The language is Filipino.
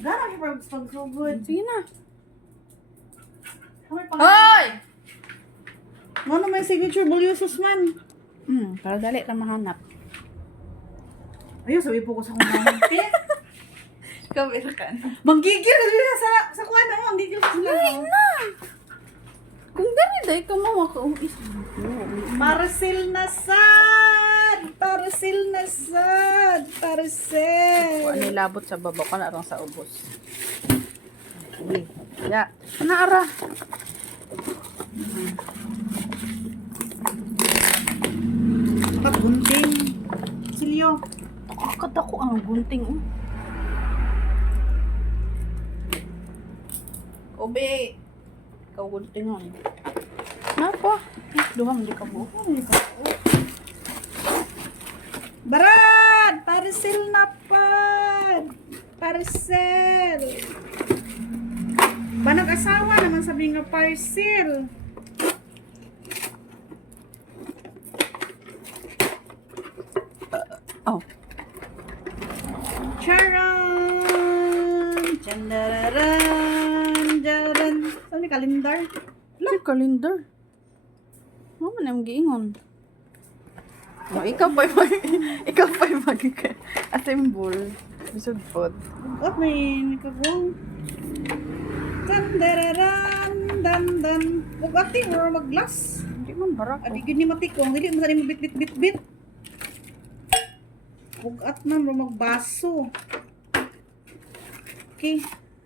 Gano'n siya pagsugod. Sige na. Kamay pa. Hoy! Ano may signature bulyosos man? Para dali na mahanap. Ayun, sabi po ko sa kong mamante. Kamera ka na. Manggigil na siya sa kuha na. Manggigil sa sila. Na! Kung gani dahil ka mo makaumpis. Parcel na sad! Parcel na sad! Parcel! Kung ano labot sa baba ka na sa ubos. Sige. Ya. Naara. Paggunting. Silyo. Akata ko ang gunting. Obe. Ikaw guntingon. Napa? Duha mo di ka buo. Barad! Parcel na pan! Parcel! Banag asawa naman sabi nga parcel. Oh. Charan! Chandararan! Jaran! Saan yung kalendar? Ano kalendar? Ano man ang giingon? No, ikaw pa yung mag-assemble. Bisod pod. Oh, may nagkagwang. Chandararan! Dan! Huwag ati, or mag-glass. Hindi man barak. Adi gini matikong, dili mo sa mo bit. Huwag at na, magbaso. Okay.